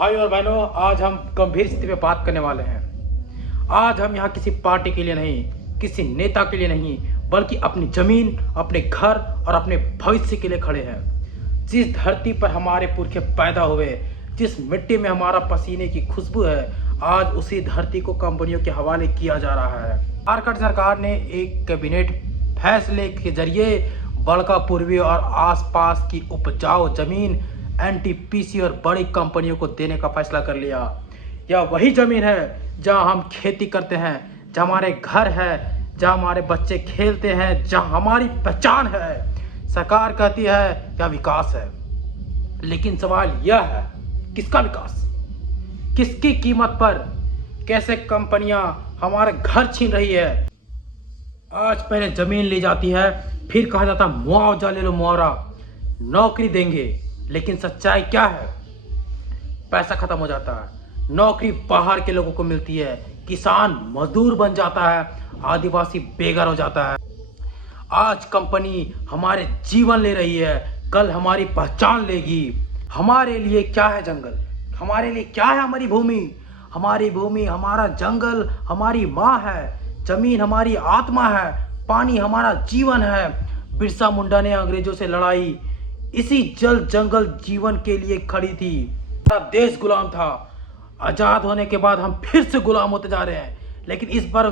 भाई और बहनों, आज हम गंभीर स्थिति पे बात करने वाले हैं। आज हम यहाँ किसी पार्टी के लिए नहीं, किसी नेता के लिए नहीं, बल्कि अपनी जमीन, अपने घर और अपने भविष्य के लिए खड़े हैं। जिस धरती पर हमारे पुरखे पैदा हुए, जिस मिट्टी में हमारा पसीने की खुशबू है, आज उसी धरती को कंपनियों के हवाले किया जा रहा है। झारखंड सरकार ने एक कैबिनेट फैसले के जरिए बड़का पूर्वी और आसपास की उपजाऊ जमीन एनटीपीसी और बड़ी कंपनियों को देने का फैसला कर लिया। यह वही जमीन है जहां हम खेती करते हैं, जहां हमारे घर है, जहां हमारे बच्चे खेलते हैं, जहां हमारी पहचान है। सरकार कहती है यह विकास है, लेकिन सवाल यह है, किसका विकास, किसकी कीमत पर, कैसे कंपनियां हमारे घर छीन रही है। आज पहले जमीन ली जाती है, फिर कहा जाता मुआवजा ले लो, मुआवजा, नौकरी देंगे। लेकिन सच्चाई क्या है? पैसा खत्म हो जाता है, नौकरी बाहर के लोगों को मिलती है, किसान मजदूर बन जाता है, आदिवासी बेघर हो जाता है। आज कंपनी हमारे जीवन ले रही है, कल हमारी पहचान लेगी। हमारे लिए क्या है जंगल, हमारे लिए क्या है हमारी भूमि? हमारी भूमि, हमारा जंगल हमारी माँ है, जमीन हमारी आत्मा है, पानी हमारा जीवन है। बिरसा मुंडा ने अंग्रेजों से लड़ाई इसी जल जंगल जीवन के लिए खड़ी थी। हमारा देश गुलाम था, आजाद होने के बाद हम फिर से गुलाम होते जा रहे हैं। लेकिन इस बार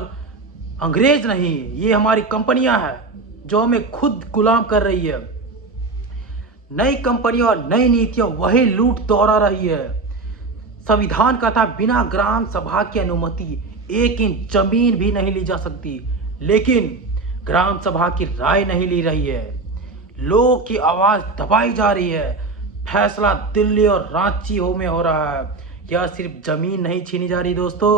अंग्रेज नहीं, ये हमारी कंपनियां हैं जो हमें खुद गुलाम कर रही है। नई कंपनियां और नई नीतियां वही लूट दोहरा रही है। संविधान का था बिना ग्राम सभा की अनुमति 1 इंच जमीन भी नहीं ली जा सकती, लेकिन ग्राम सभा की राय नहीं ली रही है। लोगों की आवाज दबाई जा रही है। फैसला दिल्ली और रांची में हो रहा है। यह सिर्फ जमीन नहीं छीनी जा रही दोस्तों,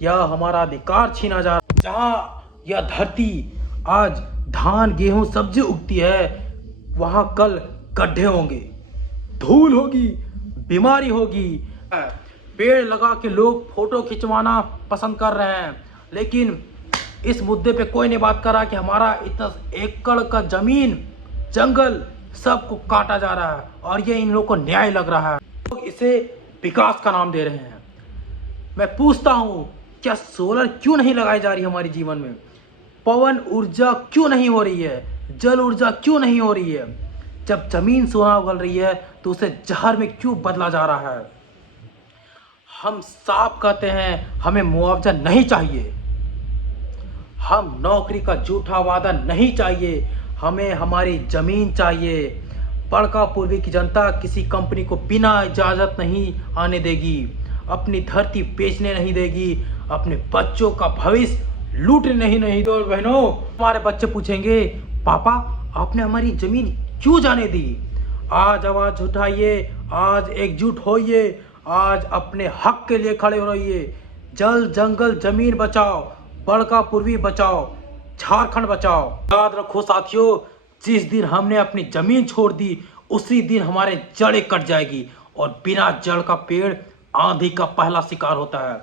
यह हमारा अधिकार छीना जा रहा है। जहां यह धरती आज धान गेहूं सब्जी उगती है, वहां कल गड्ढे होंगे, धूल होगी, बीमारी होगी। पेड़ लगा के लोग फोटो खिंचवाना पसंद कर रहे हैं, लेकिन इस मुद्दे पे कोई नहीं बात कर रहा कि हमारा इतना एकड़ का जमीन, जंगल सबको काटा जा रहा है और ये इन लोगों को न्याय लग रहा है। लोग इसे विकास का नाम दे रहे हैं। मैं पूछता हूँ, क्या सोलर क्यों नहीं लगाई जा रही हमारे जीवन में? पवन ऊर्जा क्यों नहीं हो रही है? जल ऊर्जा क्यों नहीं हो रही है? जब जमीन सोना उगल रही है तो उसे जहर में क्यों बदला जा रहा है? हम साफ कहते हैं, हमें मुआवजा नहीं चाहिए, हम नौकरी का झूठा वादा नहीं चाहिए, हमें हमारी जमीन चाहिए। बड़का पूर्वी की जनता किसी कंपनी को बिना इजाजत नहीं आने देगी, अपनी धरती बेचने नहीं देगी, अपने बच्चों का भविष्य लूटने नहीं। तो बहनों, हमारे बच्चे पूछेंगे, पापा आपने हमारी जमीन क्यों जाने दी? आज आवाज उठाइए, आज एकजुट होइए, आज अपने हक के लिए खड़े हो रहिए। जल जंगल जमीन बचाओ, बड़का पूर्वी बचाओ, झारखंड बचाओ। याद रखो साथियों, जिस दिन हमने अपनी जमीन छोड़ दी, उसी दिन हमारे जड़ें कट जाएगी, और बिना जड़ का पेड़ आंधी का पहला शिकार होता है।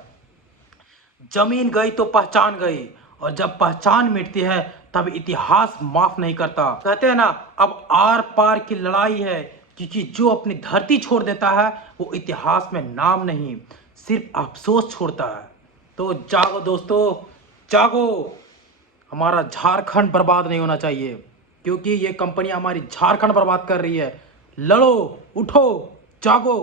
जमीन गई तो पहचान गई, और जब पहचान मिटती है तब इतिहास माफ नहीं करता। कहते हैं ना, अब आर पार की लड़ाई है, क्योंकि जो अपनी धरती छोड़ देता है वो इतिहास में नाम नहीं, सिर्फ अफसोस छोड़ता है। तो जागो दोस्तों, जागो। हमारा झारखंड बर्बाद नहीं होना चाहिए, क्योंकि ये कंपनी हमारी झारखंड बर्बाद कर रही है। लड़ो, उठो, जागो।